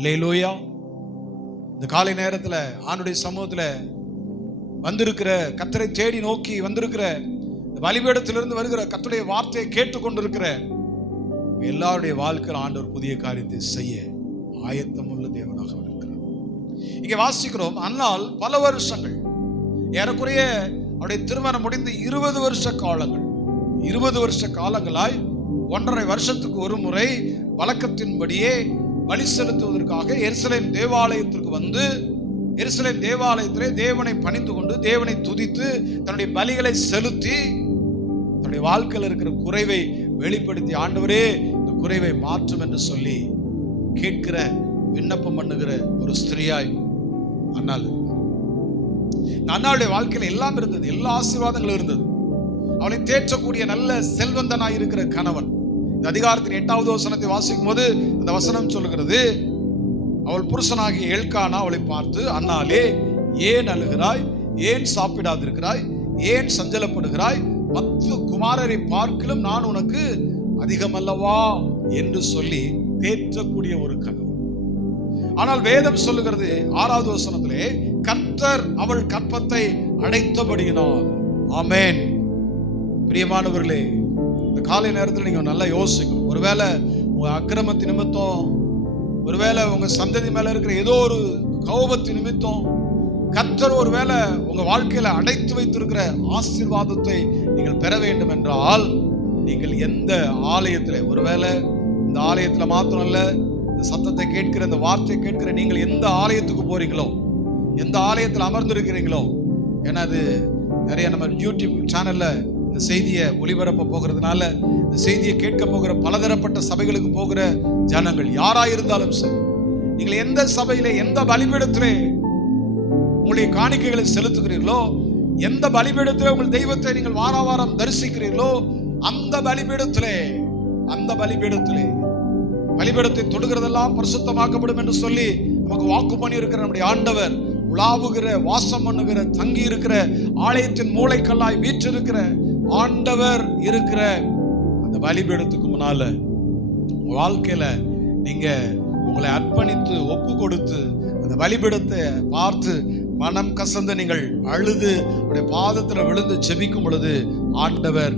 அல்லேலூயா. இந்த காலை நேரத்துல ஆண்டுடைய சமூகத்துல வந்திருக்கிற, கர்த்தரை தேடி நோக்கி வந்திருக்கிற, பலிபீடத்திலிருந்து வருகிற கர்த்தருடைய வார்த்தையை கேட்டுக்கொண்டிருக்கிற எல்லாருடைய வாழ்க்கையில் ஆண்டவர் புதிய காரியத்தை செய்ய ஆயத்தம் உள்ள தேவனாக இருக்கிறார். இங்கே வாசிக்கிறோம், அன்னால் பல வருஷங்கள், ஏறக்குறைய அவருடைய திருமணம் முடிந்து 20 வருஷ காலங்கள், 20 வருஷ காலங்களாய் 1.5 வருஷத்துக்கு ஒரு முறை வழக்கத்தின்படியே பலி செலுத்துவதற்காக எருசலேம் தேவாலயத்திற்கு வந்து, எருசலேம் தேவாலயத்திலே தேவனை பணிந்து கொண்டு, தேவனை துதித்து, தன்னுடைய பலிகளை செலுத்தி, தன்னுடைய வாழ்க்கையில் இருக்கிற குறைவை வெளிப்படுத்தி, ஆண்டவரே இந்த குறைவை மாற்றும் என்று சொல்லி கேட்கிற, விண்ணப்பம் பண்ணுகிற ஒரு ஸ்திரியாய் அன்னாள். அன்னாளுடைய வாழ்க்கையில் எல்லாம் இருந்தது, எல்லா ஆசீர்வாதங்களும் இருந்தது. அவளை தேற்றக்கூடிய நல்ல செல்வந்தனாய் இருக்கிற கணவன். இந்த அதிகாரத்தின் 8வது வசனத்தை வாசிக்கும் போது அந்த வசனம் சொல்லுகிறது, அவள் புருஷனாகிய எல்கானா அவளை பார்த்து, அன்னாலே ஏன் அழுகிறாய், ஏன் சாப்பிடாதிருக்கிறாய், ஏன் சஞ்சலப்படுகிறாய், 10 குமாரரை பார்க்கிலும் நான் உனக்கு அதிகமல்லவா என்று சொல்லி தேற்றக்கூடிய ஒரு கணவன். ஆனால் வேதம் சொல்லுகிறது 6வது வசனத்திலே, கர்த்தர் அவள் கற்பத்தை அடைத்தபடியினார். ஆமென். பிரியமானவர்களே, இந்த காலை நேரத்தில் நீங்க நல்லா யோசிக்கணும். ஒருவேளை உங்க அக்கிரமத்து நிமித்தம், ஒருவேளை உங்க சந்ததி மேல இருக்கிற ஏதோ ஒரு கோபத்து நிமித்தம் கர்த்தர் ஒருவேளை உங்க வாழ்க்கையில அடைத்து வைத்திருக்கிற ஆசீர்வாதத்தை நீங்கள் பெற வேண்டும் என்றால், நீங்கள் எந்த ஆலயத்தில், ஒருவேளை இந்த ஆலயத்துல மாத்திரம் இல்ல, இந்த சத்தத்தை கேட்கிற, இந்த வார்த்தை கேட்கிற நீங்கள் எந்த ஆலயத்துக்கு போறீங்களோ, எந்த ஆலயத்தில் அமர்ந்திருக்கிறீங்களோ, ஏன்னா அது நிறைய நம்ம யூடியூப் சேனல்ல இந்த செய்தியை ஒளிபரப்ப போகிறதுனால, இந்த செய்தியை கேட்க போகிற பலதரப்பட்ட சபைகளுக்கு போகிற ஜனங்கள் யாராயிருந்தாலும் சரி, நீங்கள் எந்த சபையிலே, எந்த பலிபீடத்திலே உங்களுடைய காணிக்கைகளை செலுத்துகிறீர்களோ, எந்த பலிபீடத்திலே உங்கள் தெய்வத்தை நீங்கள் வாரம் தரிசிக்கிறீர்களோ, அந்த பலிபீடத்திலே பலிபீடத்தை தொடுகிறதெல்லாம் பரிசுத்தமாக்கப்படும் என்று சொல்லி நமக்கு வாக்கு பண்ணி இருக்கிற நம்முடைய ஆண்டவர், உலாவுகிற, வாசம் பண்ணுகிற, தங்கி இருக்கிற, ஆலயத்தின் மூளைக்கல்லாய் வீற்றிருக்கிற ஆண்டவர் இருக்கிற அந்த பலிபீடத்துக்கு முன்னால உங்க வாழ்க்கையில நீங்க உங்களை அர்ப்பணித்து ஒப்பு கொடுத்து அந்த பலிபீடத்தை பார்த்து மனம் கசந்து நீங்கள் அழுது உடைய பாதத்துல விழுந்து ஜெபிக்கும் பொழுது ஆண்டவர்